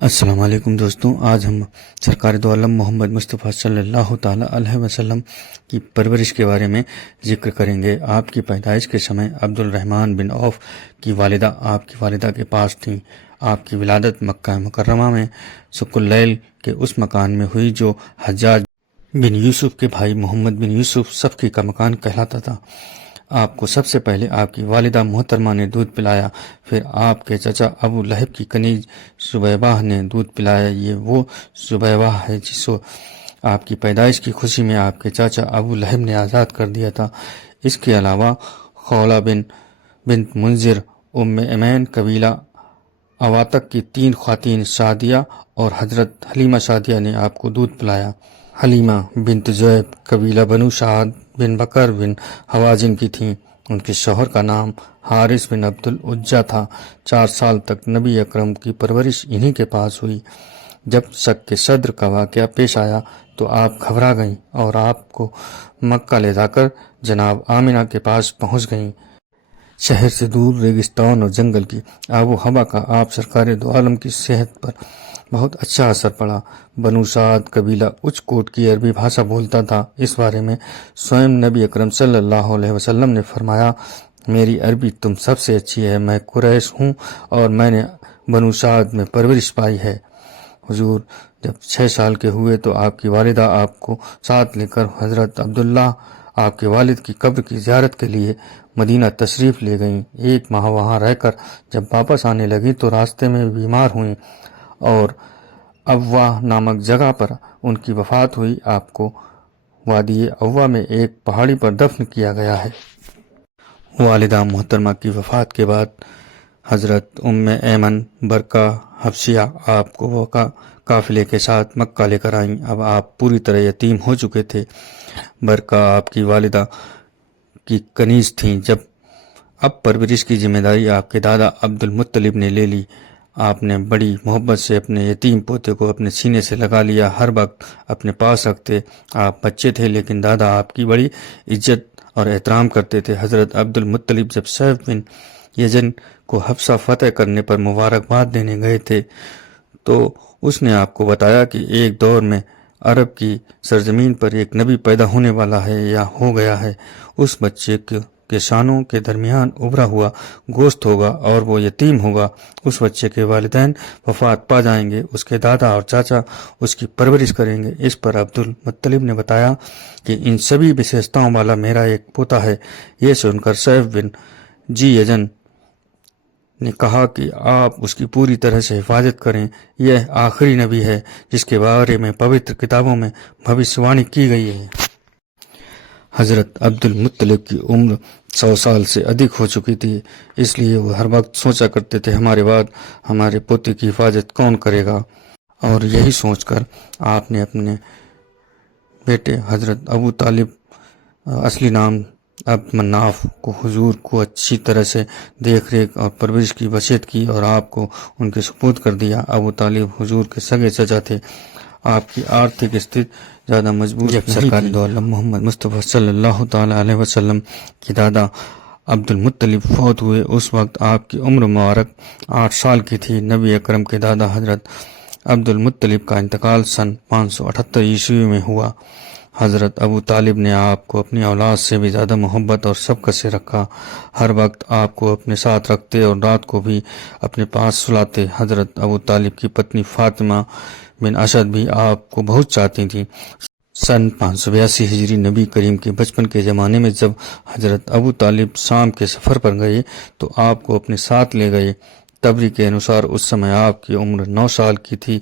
السلام علیکم دوستوں، آج ہم سرکار دو عالم محمد مصطفیٰ صلی اللہ تعالی علیہ وسلم کی پرورش کے بارے میں ذکر کریں گے۔ آپ کی پیدائش کے سمے عبد الرحمن بن عوف کی والدہ آپ کی والدہ کے پاس تھیں۔ آپ کی ولادت مکہ مکرمہ میں سق اللیل کے اس مکان میں ہوئی جو حجاج بن یوسف کے بھائی محمد بن یوسف صفقی کا مکان کہلاتا تھا۔ آپ کو سب سے پہلے آپ کی والدہ محترمہ نے دودھ پلایا، پھر آپ کے چچا ابو لہب کی کنیز زبیبہ نے دودھ پلایا۔ یہ وہ زبیبہ ہے جس کو آپ کی پیدائش کی خوشی میں آپ کے چاچا ابو لہب نے آزاد کر دیا تھا۔ اس کے علاوہ خولہ بنت منذر، ام ایمن قبیلہ اواتق کی 3 خواتین سعدیہ اور حضرت حلیمہ سعدیہ نے آپ کو دودھ پلایا۔ حلیمہ بنت زیب قبیلہ بنو سعد بن بکر بن حوازن کی تھیں۔ ان کے شوہر کا نام حارث بن عبد العزہ تھا۔ 4 سال تک نبی اکرم کی پرورش انہی کے پاس ہوئی۔ جب شق صدر کا واقعہ پیش آیا تو آپ گھبرا گئیں اور آپ کو مکہ لے جا کر جناب آمنہ کے پاس پہنچ گئیں۔ شہر سے دور ریگستان اور جنگل کی آب و ہوا کا آپ سرکار دو عالم کی صحت پر بہت اچھا اثر پڑا۔ بنو سعد قبیلہ اچ کوٹ کی عربی بھاشا بولتا تھا۔ اس بارے میں سوئم نبی اکرم صلی اللہ علیہ وسلم نے فرمایا، میری عربی تم سب سے اچھی ہے، میں قریش ہوں اور میں نے بنو سعد میں پرورش پائی ہے۔ حضور جب 6 سال کے ہوئے تو آپ کی والدہ آپ کو ساتھ لے کر حضرت عبداللہ آپ کے والد کی قبر کی زیارت کے لیے مدینہ تشریف لے گئیں۔ 1 ماہ وہاں رہ کر جب واپس آنے لگیں تو راستے میں بیمار ہوئیں اور اوا نامک جگہ پر ان کی وفات ہوئی۔ آپ کو وادی اوا میں ایک پہاڑی پر دفن کیا گیا ہے۔ والدہ محترمہ کی وفات کے بعد حضرت ام ایمن برقہ حبشیہ آپ کو قافلے کے ساتھ مکہ لے کر آئیں۔ اب آپ پوری طرح یتیم ہو چکے تھے۔ برقہ آپ کی والدہ کی کنیز تھیں۔ اب پرورش کی ذمہ داری آپ کے دادا عبد المطلب نے لے لی۔ آپ نے بڑی محبت سے اپنے یتیم پوتے کو اپنے سینے سے لگا لیا، ہر وقت اپنے پاس رکھتے۔ آپ بچے تھے لیکن دادا آپ کی بڑی عزت اور احترام کرتے تھے۔ حضرت عبد المطلب جب سیف بن یزن کو حبشہ فتح کرنے پر مبارکباد دینے گئے تھے تو اس نے آپ کو بتایا کہ ایک دور میں عرب کی سرزمین پر ایک نبی پیدا ہونے والا ہے یا ہو گیا ہے۔ اس بچے کے شانوں کے درمیان ابھرا ہوا گوشت ہوگا اور وہ یتیم ہوگا۔ اس بچے کے والدین وفات پا جائیں گے، اس کے دادا اور چاچا اس کی پرورش کریں گے۔ اس پر عبد المطلب نے بتایا کہ ان سبھی وشیشتاؤں والا میرا ایک پوتا ہے۔ یہ سن کر سیف بن یزن نے کہا کہ آپ اس کی پوری طرح سے حفاظت کریں، یہ آخری نبی ہے جس کے بارے میں پوتر کتابوں میں بھوشیوانی کی گئی ہے۔ حضرت عبد المطلب کی عمر 100 سال سے ادھک ہو چکی تھی، اس لیے وہ ہر وقت سوچا کرتے تھے ہمارے بعد ہمارے پوتے کی حفاظت کون کرے گا، اور یہی سوچ کر آپ نے اپنے بیٹے حضرت ابو طالب اصلی نام عبد مناف کو حضور کو اچھی طرح سے دیکھ ریکھ اور پرورش کی وصیت کی اور آپ کو ان کے سپرد کر دیا۔ ابو طالب حضور کے سگے چچا تھے۔ آپ کی آرتھک استھتی زیادہ مضبوط جب سرکار دو عالم محمد مصطفیٰ صلی اللہ تعالی علیہ وسلم کے دادا عبد المطلب فوت ہوئے، اس وقت آپ کی عمر مبارک 8 سال کی تھی۔ نبی اکرم کے دادا حضرت عبد المطلب کا انتقال سن 578 عیسوی میں ہوا۔ حضرت ابو طالب نے آپ کو اپنی اولاد سے بھی زیادہ محبت اور شفقت سے رکھا، ہر وقت آپ کو اپنے ساتھ رکھتے اور رات کو بھی اپنے پاس سلاتے۔ حضرت ابو طالب کی پتنی فاطمہ بن اسد بھی آپ کو بہت چاہتی تھیں۔ سن 582 ہجری نبی کریم کے بچپن کے زمانے میں جب حضرت ابو طالب شام کے سفر پر گئے تو آپ کو اپنے ساتھ لے گئے۔ تبری کے انصار اس سمے آپ کی عمر 9 سال کی تھی۔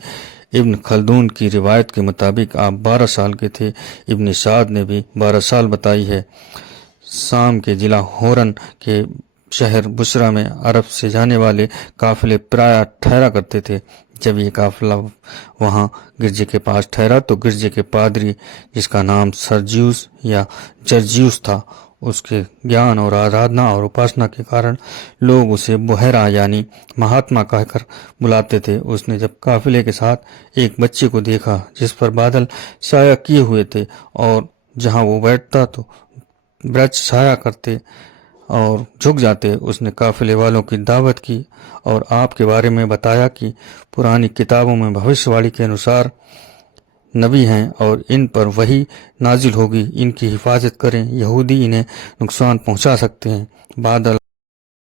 ابن خلدون کی روایت کے مطابق آپ 12 سال کے تھے۔ ابن سعد نے بھی 12 سال بتائی ہے۔ شام کے ضلع ہورن کے شہر بصرہ میں عرب سے جانے والے قافلے پرایا ٹھہرا کرتے تھے۔ جب یہ قافلہ وہاں گرجے کے پاس ٹھہرا تو گرجے کے پادری جس کا نام سرجیوس یا جرجیوس تھا، اس کے گیان اور آرادھنا اور اپاسنا کے کارن لوگ اسے بحیرہ یعنی مہاتما کہہ کر بلاتے تھے۔ اس نے جب قافلے کے ساتھ ایک بچے کو دیکھا جس پر بادل سایہ کیے ہوئے تھے اور جہاں وہ بیٹھتا تو برچھ چھایا کرتے اور جھک جاتے۔ اس نے قافلے والوں کی دعوت کی اور آپ کے بارے میں بتایا کہ پرانی کتابوں میں بھوشیاوانی کے انوسار نبی ہیں اور ان پر وحی نازل ہوگی، ان کی حفاظت کریں، یہودی انہیں نقصان پہنچا سکتے ہیں۔ بعد